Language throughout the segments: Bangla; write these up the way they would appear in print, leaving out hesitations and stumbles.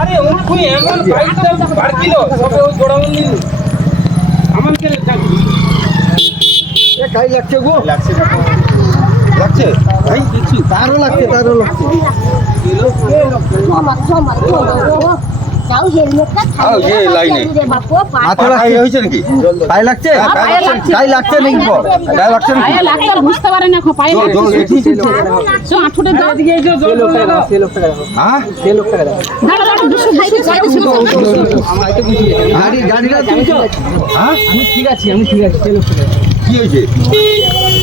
আরে ওই এমন বাইকটা বাড়ছিল সবে ওই জোড়াবন্দি আমার কে কাই লাগছে গো লাগছে ভাই কিছু তারও লাগছে বুঝতে পারে না আমি ঠিক আছি কি হয়েছে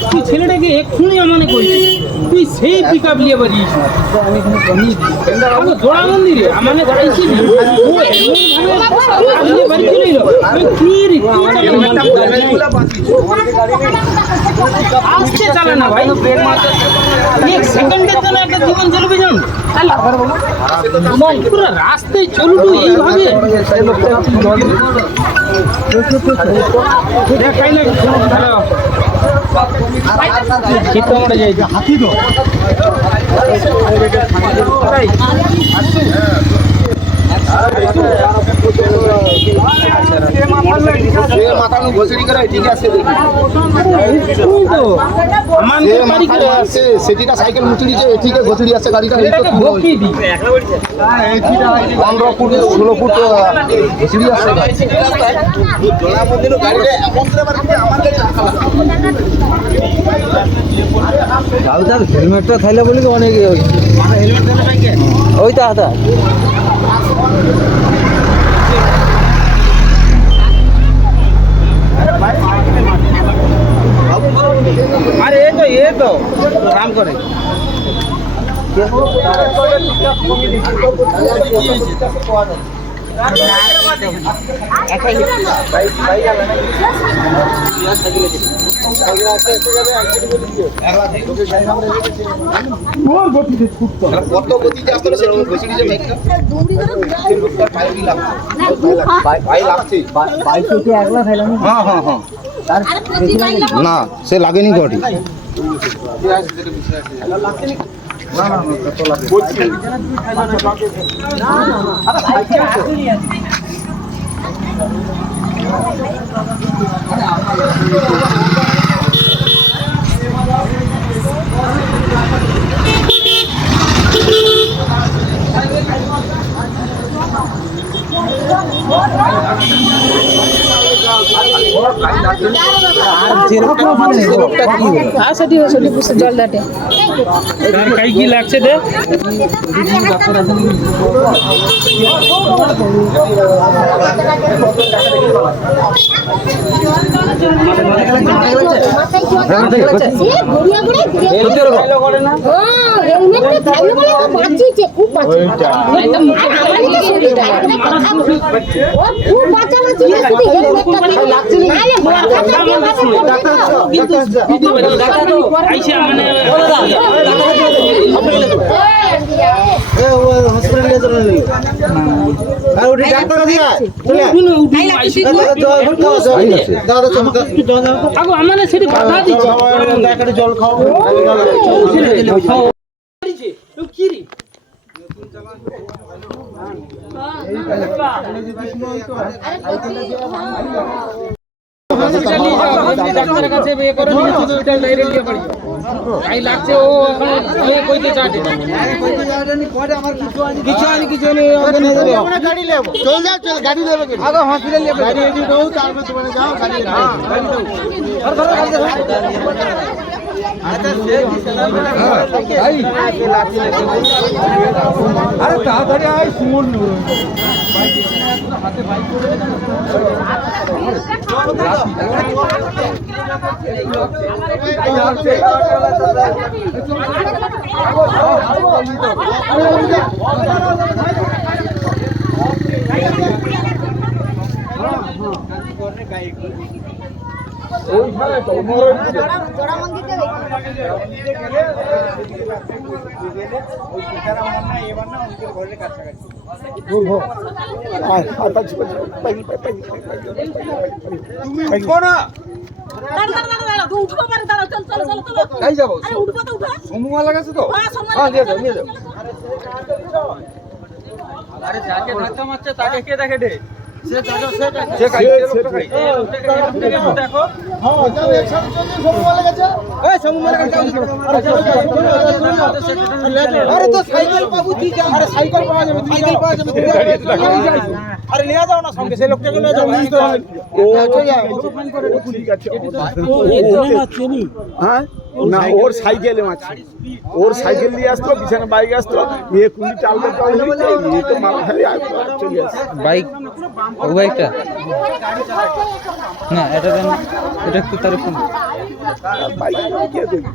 তুই ছেলেটাকে এক্ষুনি মনে করছিস তুই সেই পিক আপ নিয়ে বেরিয়েছিস জোড়া মন্দিরে মানে আসছে চালে না ভাই এক সেকেন্ডের জন্য একটা জীবন চলবে জানো পুরো রাস্তায় চলবো এইভাবে হাতি তো সেটিটা সাইকেল মুচড়িছে এটিকে ঘষড়ি আছে গাড়িটা 15 ফুট 16 ফুট ঘষড়ি আছে হেলমেটটা থাইলে বলি তো অনেক ওই তো হাতা अरे ये तो काम करे কত গতিতে আপনারা সেটি ঘষড়ি যে বাইকে একলা থাইলাম হ্যাঁ না সে লাগেনি গড়ি জল দাটে কাই কি লাগছে দে আমার সেটি বাধা দিচ্ছে জল খাও কি রে ডাক্তারের কাছে বিয়ে করে নিয়ে হসপিটাল ডাইরেক্ট গিয়ে পড়ি আই লাগছে ও এখন ওই কইতে চাটে কিছু নেই ওকে নিয়ে যাবে আমরা গাড়ি নেব চল গাড়ি নেবে আগে হসপিটাল নেবে গাড়ি রেডি দাও তারপর তোমরা যাও গাড়ি আরে তাড়াতাড়ি আয় সুমন হাতে বাইক করে এই যাবো সমুমালা গেছে তো হ্যাঁ নিয়ে যাও নিয়ে যাও আরে যাকে ধাক্কা মারছে তাকে কে দেখে রে সে কাই লোকটা কাই দেখো আরে তো সাইকেল পাবো তুই যা আরে সাইকেল পাওয়া যাবে আরে নিয়ে যাও না সঙ্গে সেই লোকটাকে নিয়ে যাও ঠিক আছে হ্যাঁ না ওর সাইকেলে মারছে ওর সাইকেল নিয়ে আসতো পিছনে বাইক আসতো নিয়ে কুড়ি চালবে নিয়ে তো মাথা ফেলে চলে আসে বাইক ও বাইকটা না এটা দেন এটা একটু তার ফোন বাইক কে দেবে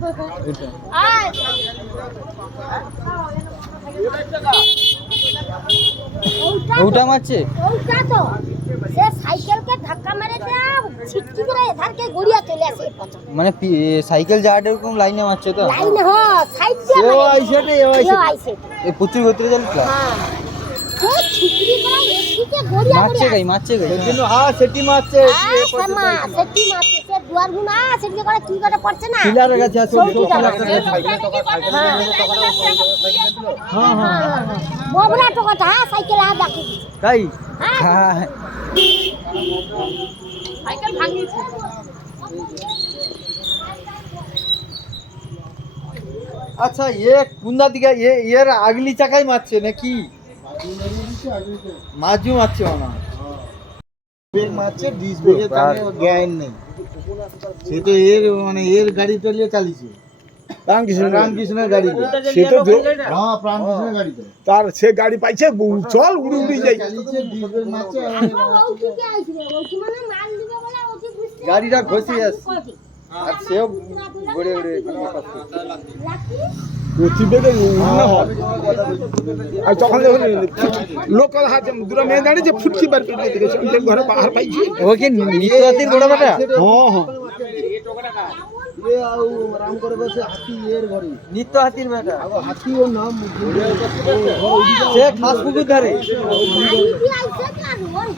ওটা মারছে ওটা তো সে সাইকেলকে ধাক্কা মেরে দেয়া ছিটকি করে এধারকে গড়িয়া চলে আসে পছন্দ মানে সাইকেল যাওয়াটা এরকম লাইনে মারছে তো লাইন হ সাইড দিয়ে ও আইছে রে ও আইছে এই প্রচুর গতিতে চলছিল হ্যাঁ সে ছিটকি করে এদিকে গড়িয়া মারছে গাই হ্যাঁ সেটি মারছে সমা সেটি মারছে সে দুয়ার গুনা সেটি করে কি করে পড়ছে না পিলারের কাছে আছে হ্যাঁ হ্যাঁ ববরা তো কথা সাইকেল আর বাকি তাই হ্যাঁ হ্যাঁ সাইকেল ভাঙিছে আচ্ছা কোনটা দিকে এর আগলি চাকাই মারছে নাকি মাজু মারছে না ব্রেক মারছে ডিস ব্রেকের কারণে জ্ঞান নেই সে তো এর মানে এর গাড়ি চালিয়ে চালিয়েছে রামকৃষ্ণের গাড়ি সে তো হ্যাঁ প্রাণকৃষ্ণের গাড়িতে তার সে গাড়ি পাইছে চল উড়ি উড়ি যাই চালিয়েছে ডিস ব্রেক মারছে ও ঠিকই আইছে ও কি মানে মাল দিবে বলে ও কি বুঝছে গাড়িটা ঘষে আসছে আর সেও ঘুরে ঘুরে প্রতিবেদে উন্না হয় আর তখন দেখুন লোকাল হাত দুটো মেয়ে দাঁড়িয়েছে ফুটকি বার করে দিয়েছে ঘরে বাহার পাইছে ও কি নিত্যরাতির গোড়া বেটা হ্যাঁ হ্যাঁ রাম করে বসে হাতি এর ঘরে নিত্য হাতির বেটা হাতি ওর নাম সে খাস পুকুর ধারে কি আইছে না ওর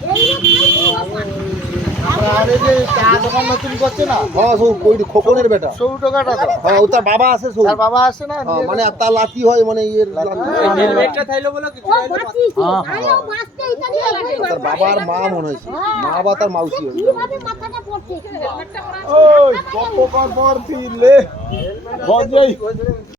আরে যে চা দোকান নতুন করছে না হ্যাঁ সব ওই খোকনের বেটা সৌ টাকাটা তো হ্যাঁ ও তার বাবা আছে সব তার বাবা আসে না মানে তার লাতি হয় মানে এর হেলমেটটা থাইলো বলে কিছু ও বাঁচিছে আরে ও বাঁচতে ইতালি তার বাবার মা মনে হয়েছে মা বা তার মাউসি হবে কিভাবে মাথাটা পড়ছে ওই কত পর দিলে বজাই